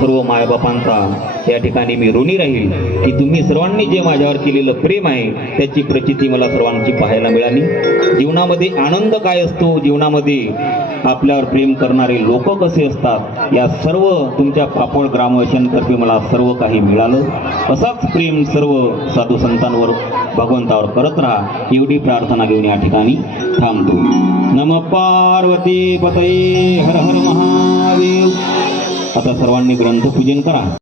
सर्व मायबापांचा या ठिकाणी मी ऋणी राहील की तुम्ही सर्वांनी जे माझ्यावर केलेलं प्रेम आहे त्याची प्रचिती मला सर्वांची पाहायला मिळाली. जीवनामध्ये आनंद काय असतो? जीवनामध्ये आपल्यावर प्रेम करणारे लोक कसे असतात? या सर्व तुमच्या पापड ग्रामवैशांतर्फे मला सर्व काही मिळालं. असाच प्रेम सर्व साधू संतांवर भगवंतावर करत राहा. एवढी प्रार्थना घेऊन या ठिकाणी थांबतो. नम पार्वती पतये हर हर महा आता सर्वांनी ग्रंथपूजन करा.